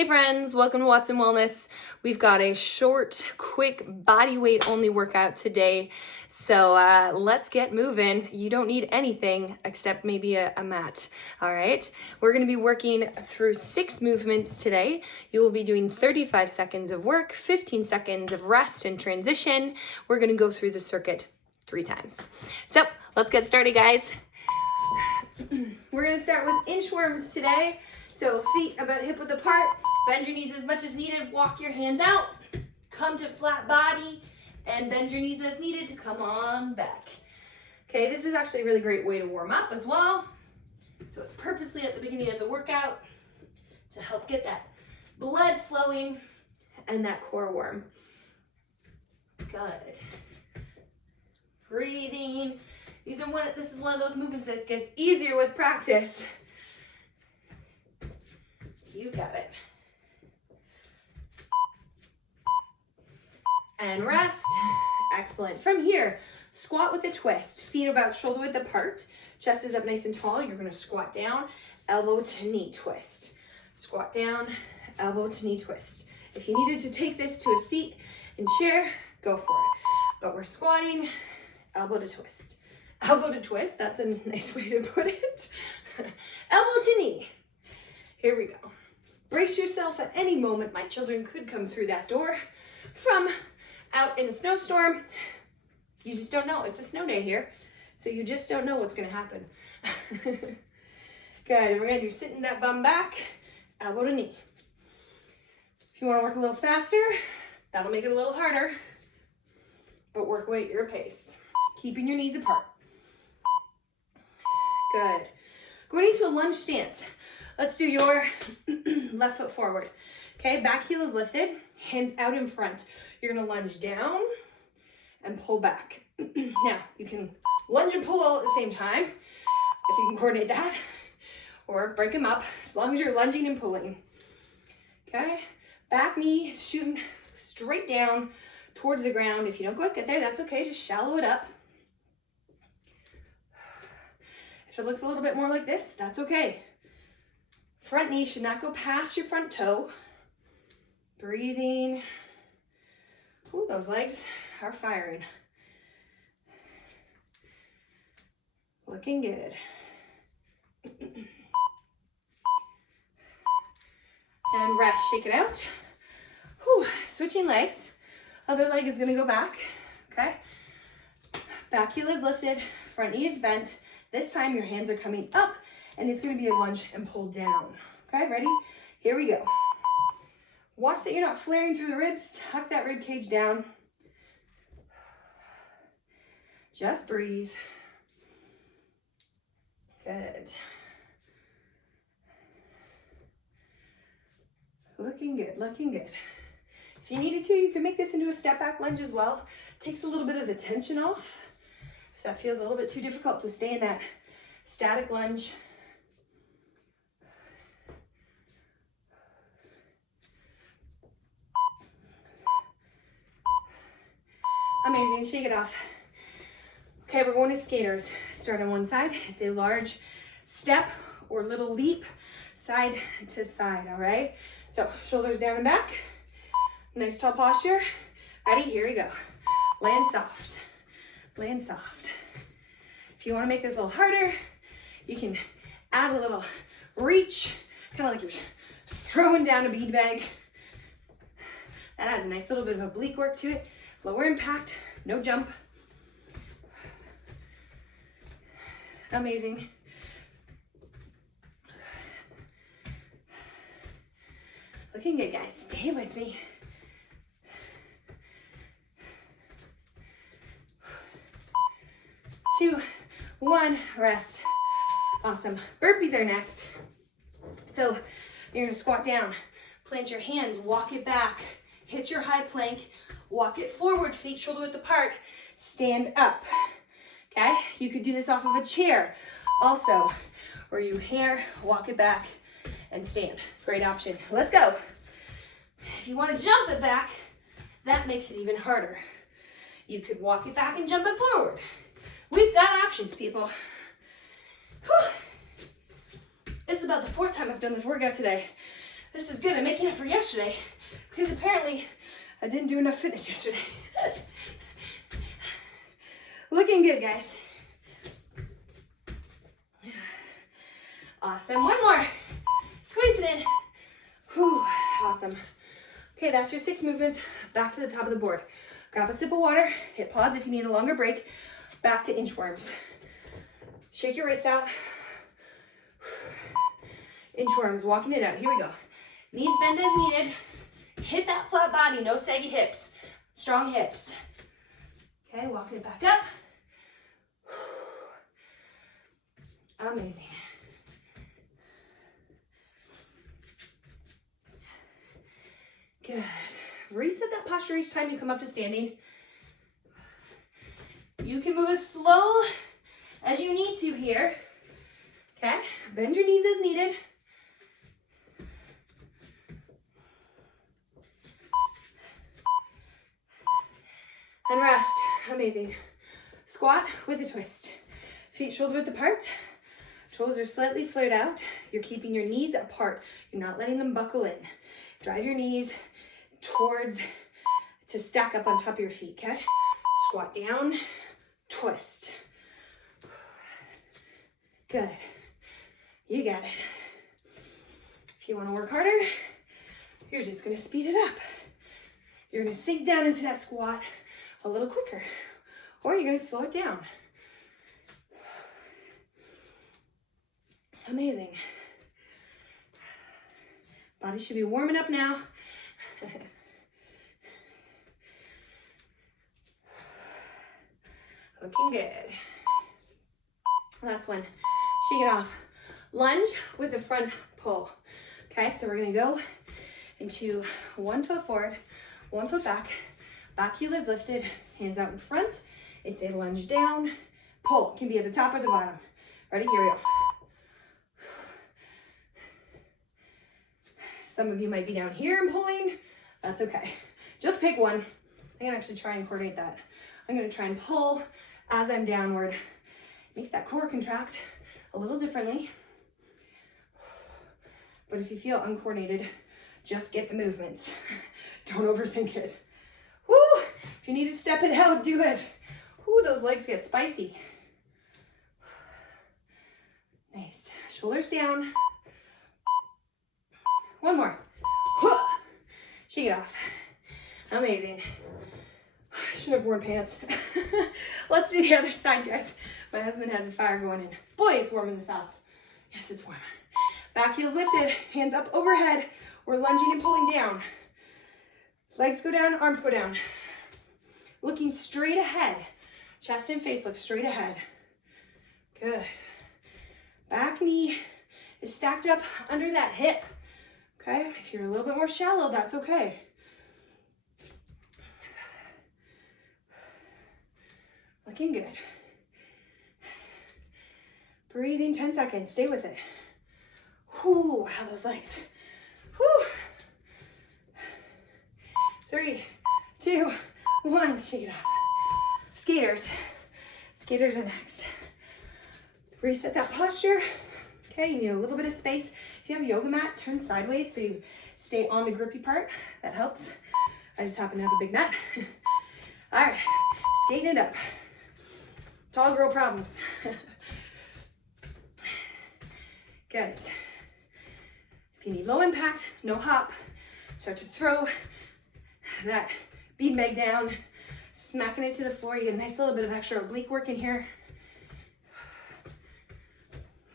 Hey friends, welcome to Watson Wellness. We've got a short, quick body weight only workout today. So let's get moving. You don't need anything except maybe a mat. All right. We're going to be working through 6 movements today. You will be doing 35 seconds of work, 15 seconds of rest and transition. We're going to go through the circuit 3 times. So let's get started, guys. We're going to start with inchworms today. So feet about hip width apart, bend your knees as much as needed, walk your hands out, come to flat body, and bend your knees as needed to come on back. Okay, this is actually a really great way to warm up as well. So it's purposely at the beginning of the workout to help get that blood flowing and that core warm. Good. Breathing. This is one of those movements that gets easier with practice. You got it. And rest. Excellent. From here, squat with a twist. Feet about shoulder width apart. Chest is up nice and tall. You're going to squat down, elbow to knee twist. Squat down, elbow to knee twist. If you needed to take this to a seat and chair, go for it. But we're squatting, elbow to twist. Elbow to twist, that's a nice way to put it. Elbow to knee. Here we go. Brace yourself at any moment. My children could come through that door from out in a snowstorm. You just don't know. It's a snow day here, so you just don't know what's going to happen. Good. We're going to do sitting that bum back, elbow to knee. If you want to work a little faster, that'll make it a little harder, but work away at your pace, keeping your knees apart. Good. Going into a lunge stance. Let's do your left foot forward. Okay, back heel is lifted, hands out in front. You're gonna lunge down and pull back. Now, you can lunge and pull all at the same time, if you can coordinate that, or break them up, as long as you're lunging and pulling. Okay, back knee shooting straight down towards the ground. If you don't quite get there, that's okay, just shallow it up. If it looks a little bit more like this, that's okay. Front knee should not go past your front toe. Breathing. Ooh, those legs are firing. Looking good. And rest, shake it out. Whew. Switching legs. Other leg is gonna go back, okay? Back heel is lifted, front knee is bent. This time your hands are coming up and it's gonna be a lunge and pull down. Okay, ready? Here we go. Watch that you're not flaring through the ribs. Tuck that rib cage down. Just breathe. Good. Looking good, looking good. If you needed to, you can make this into a step back lunge as well. Takes a little bit of the tension off. If that feels a little bit too difficult to stay in that static lunge. Amazing, shake it off. Okay, we're going to skaters. Start on one side. It's a large step or little leap, side to side, all right? So shoulders down and back. Nice tall posture. Ready? Here we go. Land soft. Land soft. If you want to make this a little harder, you can add a little reach, kind of like you're throwing down a bead bag. That adds a nice little bit of oblique work to it. Lower impact, no jump. Amazing. Looking good, guys. Stay with me. Two, one, rest. Awesome. Burpees are next. So you're gonna squat down, plant your hands, walk it back, hit your high plank, walk it forward, feet shoulder width apart, stand up. Okay, you could do this off of a chair also, or you walk it back and stand. Great option. Let's go. If you want to jump it back, that makes it even harder. You could walk it back and jump it forward. We've got options, people. Whew. This is about the 4th time I've done this workout today. This is good. I'm making up for yesterday because apparently I didn't do enough fitness yesterday. Looking good, guys. Awesome. One more. Squeeze it in. Whew. Awesome. Okay, that's your 6 movements. Back to the top of the board. Grab a sip of water. Hit pause if you need a longer break. Back to inchworms. Shake your wrists out. Inchworms, walking it out. Here we go. Knees bend as needed. Hit that flat body, no saggy hips. Strong hips. Okay, walking it back up. Amazing. Good. Reset that posture each time you come up to standing. You can move as slow as you need to here. Okay, bend your knees as needed. And rest. Amazing. Squat with a twist. Feet shoulder width apart. Toes are slightly flared out. You're keeping your knees apart. You're not letting them buckle in. Drive your knees towards to stack up on top of your feet, okay? Squat down, twist. Good. You got it. If you want to work harder, you're just going to speed it up. You're going to sink down into that squat a little quicker, or you're going to slow it down. Amazing. Body should be warming up now. Looking good. Last one. Shake it off. Lunge with the front pull. Okay, so we're gonna go into 1 foot forward, 1 foot back. Back heel is lifted, hands out in front. It's a lunge down. Pull. Can be at the top or the bottom. Ready? Here we go. Some of you might be down here and pulling. That's okay. Just pick one. I can actually try and coordinate that. I'm gonna try and pull as I'm downward. Makes that core contract a little differently. But if you feel uncoordinated, just get the movements. Don't overthink it. Woo! If you need to step it out, do it. Woo, those legs get spicy. Nice. Shoulders down. One more. Shake it off. Amazing. I should have worn pants. Let's do the other side, guys. My husband has a fire going in. Boy, it's warm in this house. Yes, it's warm. Back heels lifted, hands up overhead. We're lunging and pulling down. Legs go down, arms go down. Looking straight ahead. Chest and face look straight ahead. Good. Back knee is stacked up under that hip. Okay, if you're a little bit more shallow, that's okay. Looking good. Breathing 10 seconds, stay with it. Whoo, wow, those legs. Whoo. 3, 2, 1, shake it off. Skaters. Skaters are next. Reset that posture. Okay, you need a little bit of space. If you have a yoga mat, turn sideways so you stay on the grippy part. That helps. I just happen to have a big mat. All right, skating it up. Tall girl problems. Good. If you need low impact, no hop, start to throw that beanbag down, smacking it to the floor. You get a nice little bit of extra oblique work in here.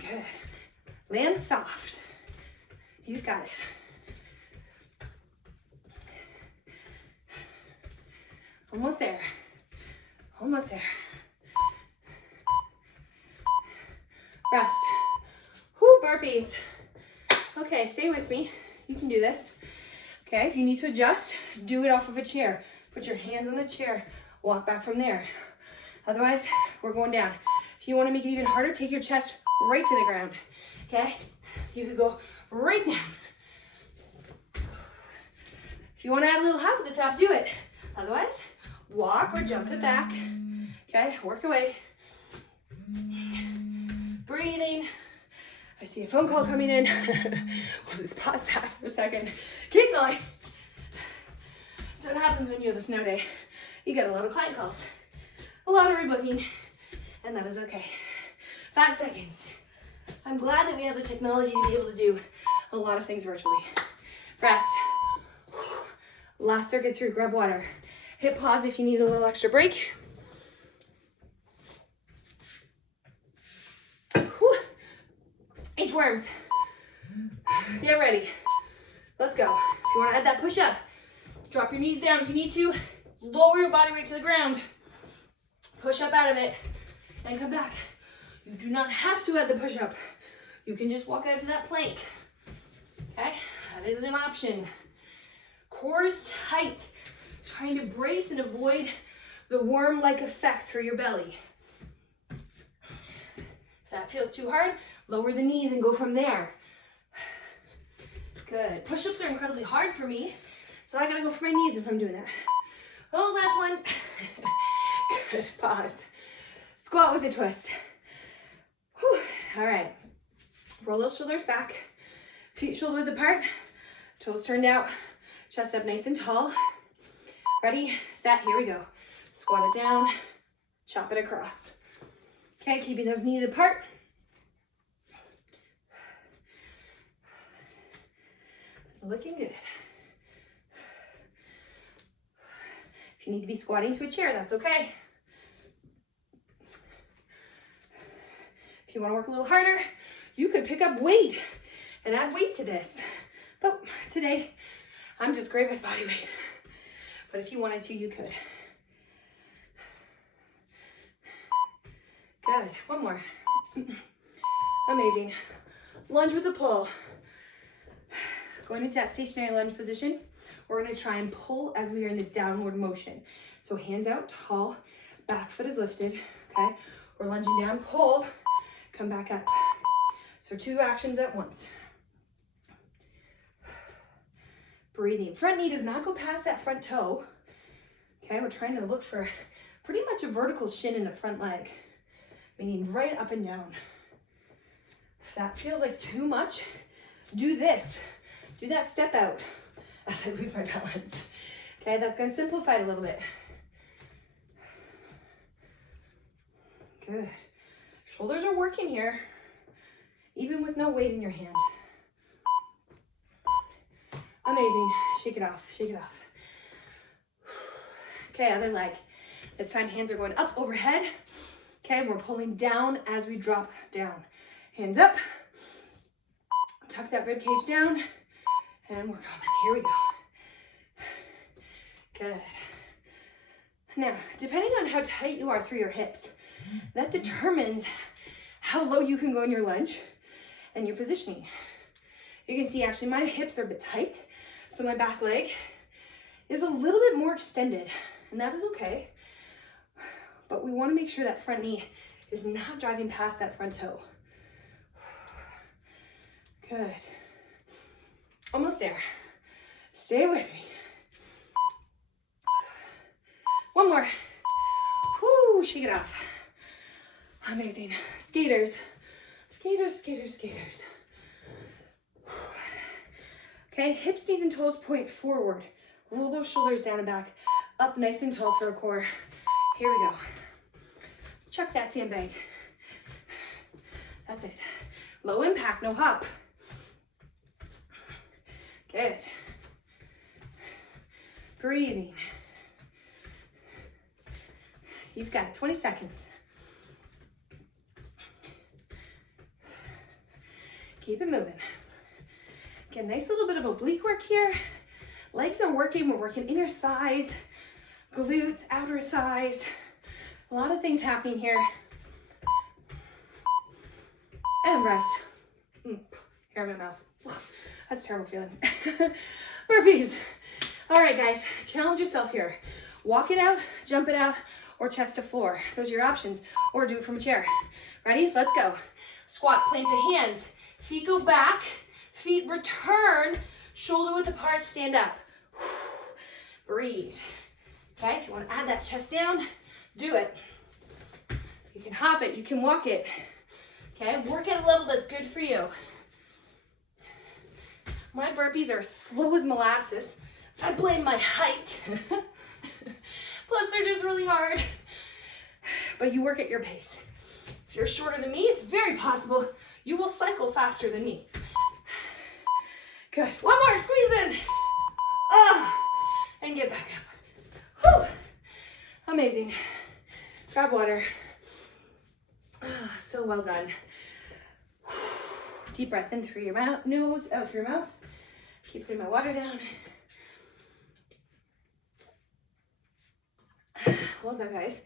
Good. Land soft. You've got it. Almost there. Almost there. Rest. Whoo, burpees. Okay, stay with me. You can do this. Okay, if you need to adjust, do it off of a chair. Put your hands on the chair. Walk back from there. Otherwise, we're going down. If you want to make it even harder, take your chest right to the ground. Okay? You could go right down. If you want to add a little hop at the top, do it. Otherwise, walk or jump it back. Okay? Work away. Breathing. I see a phone call coming in. We'll just pause that for a second. Keep going. So what happens when you have a snow day? You get a lot of client calls, a lot of rebooking, and that is okay. 5 seconds. I'm glad that we have the technology to be able to do a lot of things virtually. Rest. Last circuit through, grab water. Hit pause if you need a little extra break. Inchworms. Get ready. Let's go. If you want to add that push up, drop your knees down if you need to. Lower your body weight to the ground. Push up out of it and come back. You do not have to add the push up. You can just walk out to that plank. Okay, that is an option. Core is tight. Trying to brace and avoid the worm-like effect through your belly. If that feels too hard, lower the knees and go from there. Good. Push-ups are incredibly hard for me, so I gotta go for my knees if I'm doing that. Oh, last one. Good. Pause. Squat with a twist. Whew. All right. Roll those shoulders back. Feet shoulder width apart. Toes turned out. Chest up nice and tall. Ready, set, here we go. Squat it down. Chop it across. Okay, keeping those knees apart. Looking good. If you need to be squatting to a chair, that's okay. If you want to work a little harder, you could pick up weight and add weight to this. But today, I'm just great with body weight. But if you wanted to, you could. Good. One more. Amazing. Lunge with a pull. Going into that stationary lunge position, we're going to try and pull as we are in the downward motion. So hands out tall, back foot is lifted. Okay, we're lunging down, pull, come back up. So 2 actions at once. Breathing. Front knee does not go past that front toe. Okay, we're trying to look for pretty much a vertical shin in the front leg, meaning right up and down. If that feels like too much, do this. Do that step out as I lose my balance. Okay, that's going to simplify it a little bit. Good. Shoulders are working here, even with no weight in your hand. Amazing. Shake it off, shake it off. Okay, other leg. This time hands are going up overhead. Okay, we're pulling down as we drop down. Hands up. Tuck that rib cage down. And we're coming. Here we go. Good. Now, depending on how tight you are through your hips, that determines how low you can go in your lunge and your positioning. You can see actually my hips are a bit tight, so my back leg is a little bit more extended, and that is okay. But we want to make sure that front knee is not driving past that front toe. Good. Almost there. Stay with me. One more. Whoo, shake it off. Amazing. Skaters. Skaters, skaters, skaters. Okay, hips, knees, and toes point forward. Roll those shoulders down and back. Up nice and tall through our core. Here we go. Chuck that sandbag. That's it. Low impact, no hop. Good. Breathing. You've got 20 seconds. Keep it moving. Get a nice little bit of oblique work here. Legs are working. We're working inner thighs, glutes, outer thighs. A lot of things happening here. And rest. Hair in my mouth. That's a terrible feeling. Burpees. All right, guys, challenge yourself here. Walk it out, jump it out, or chest to floor. Those are your options. Or do it from a chair. Ready? Let's go. Squat, plant the hands. Feet go back. Feet return. Shoulder width apart, stand up. Breathe. Okay, if you want to add that chest down, do it. You can hop it, you can walk it. Okay, work at a level that's good for you. My burpees are slow as molasses. I blame my height. Plus, they're just really hard. But you work at your pace. If you're shorter than me, it's very possible you will cycle faster than me. Good. One more, squeeze in. And get back up. Whew. Amazing. Grab water. So well done. Deep breath in through your mouth, nose, out through your mouth. Keep putting my water down. Well done, guys.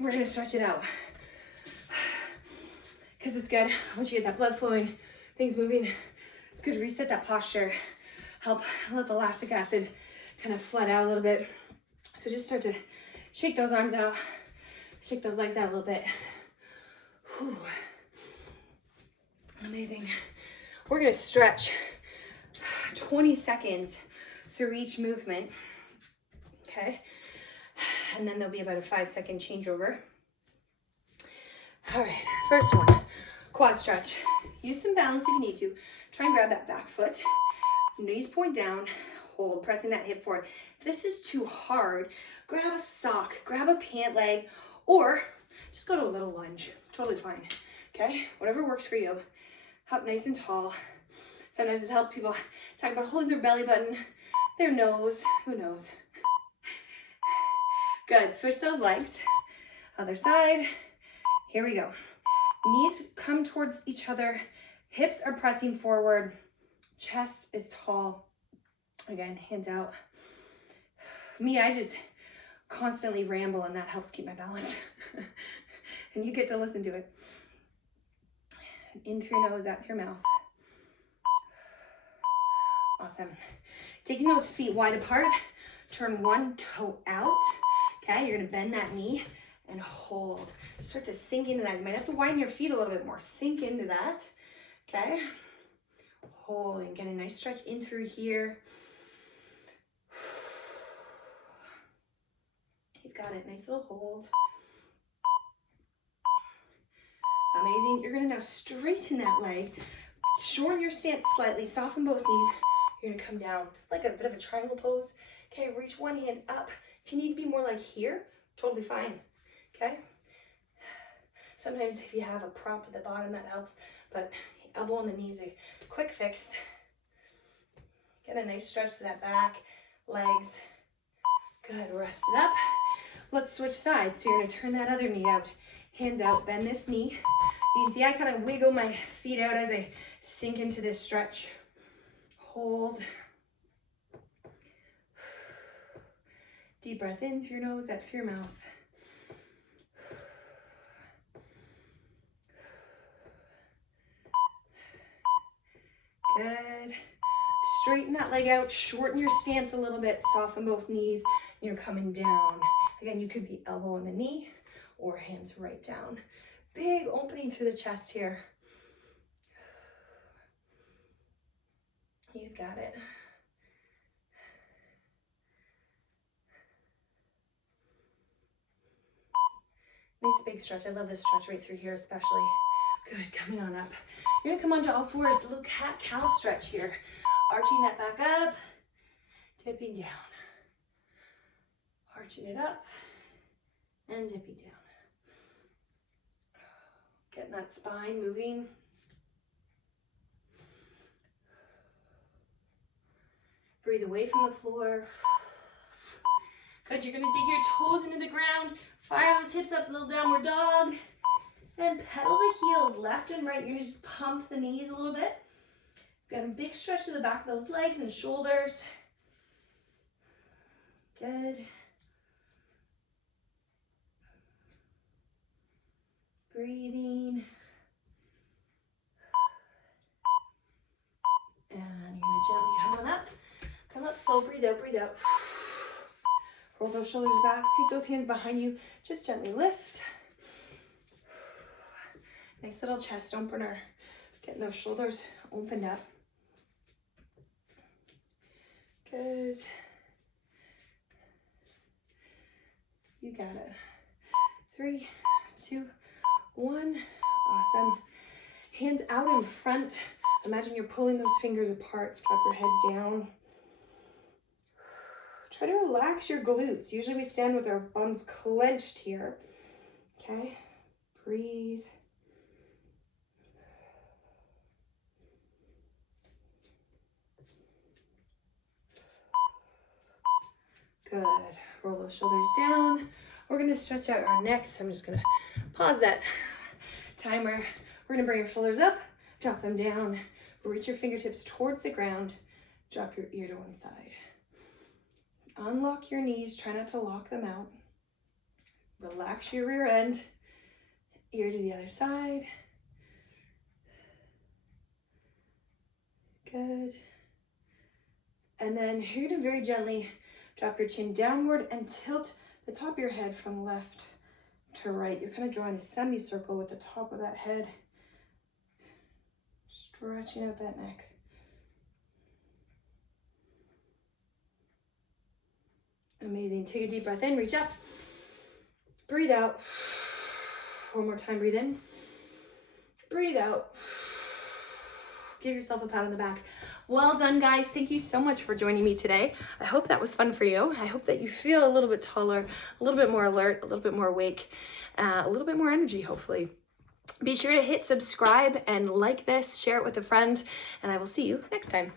We're gonna stretch it out because it's good. Once you get that blood flowing, things moving, it's good to reset that posture, help let the lactic acid kind of flood out a little bit. So just start to shake those arms out, shake those legs out a little bit. Whew. Amazing. We're gonna stretch 20 seconds through each movement, okay? And then there'll be about a 5-second changeover. All right, first one, quad stretch. Use some balance if you need to. Try and grab that back foot. Knees point down, hold, pressing that hip forward. If this is too hard, grab a sock, grab a pant leg, or just go to a little lunge. Totally fine, okay? Whatever works for you. Up nice and tall. Sometimes it helps people talk about holding their belly button, their nose, who knows? Good, switch those legs. Other side, here we go. Knees come towards each other, hips are pressing forward, chest is tall. Again, hands out. Me, I just constantly ramble and that helps keep my balance. And you get to listen to it. In through your nose, out through your mouth. Awesome. Taking those feet wide apart, turn one toe out. Okay, you're gonna bend that knee and hold. Start to sink into that. You might have to widen your feet a little bit more. Sink into that, okay? Holding, get a nice stretch in through here. You've got it, nice little hold. Amazing, you're gonna now straighten that leg. Shorten your stance slightly, soften both knees. You're gonna come down, just like a bit of a triangle pose. Okay, reach one hand up. If you need to be more like here, totally fine, okay? Sometimes if you have a prop at the bottom, that helps, but elbow on the knee is a quick fix. Get a nice stretch to that back, legs. Good, rest it up. Let's switch sides. So you're gonna turn that other knee out. Hands out, bend this knee. You can see I kind of wiggle my feet out as I sink into this stretch. Hold. Deep breath in through your nose, out through your mouth. Good. Straighten that leg out, shorten your stance a little bit, soften both knees, and you're coming down. Again, you could be elbow on the knee or hands right down. Big opening through the chest here. You've got it. Nice big stretch. I love this stretch right through here especially. Good, coming on up. You're gonna come onto all fours, a little cat-cow stretch here. Arching that back up, dipping down. Arching it up and dipping down. Getting that spine moving. Breathe away from the floor. Good, you're gonna dig your toes into the ground. Fire those hips up, little downward dog. And pedal the heels left and right. You're gonna just pump the knees a little bit. Got a big stretch to the back of those legs and shoulders. Good. Breathing. And you're gonna gently come on up. Come up slow, breathe out, breathe out. Roll those shoulders back, take those hands behind you, just gently lift. Nice little chest opener. Getting those shoulders opened up. Good. You got it. 3, 2, 1. Awesome. Hands out in front. Imagine you're pulling those fingers apart. Drop your head down. Try to relax your glutes. Usually we stand with our bums clenched here. Okay, breathe. Good. Roll those shoulders down. We're gonna stretch out our necks. I'm just gonna pause that timer. We're gonna bring your shoulders up, drop them down, reach your fingertips towards the ground, drop your ear to one side. Unlock your knees, try not to lock them out. Relax your rear end, ear to the other side. Good. And then you're gonna very gently drop your chin downward and tilt the top of your head from left to right. You're kind of drawing a semicircle with the top of that head. Stretching out that neck. Amazing. Take a deep breath in, reach up. Breathe out. One more time, breathe in. Breathe out. Give yourself a pat on the back. Well done, guys. Thank you so much for joining me today. I hope that was fun for you. I hope that you feel a little bit taller, a little bit more alert, a little bit more awake, a little bit more energy, hopefully. Be sure to hit subscribe and like this, share it with a friend, and I will see you next time.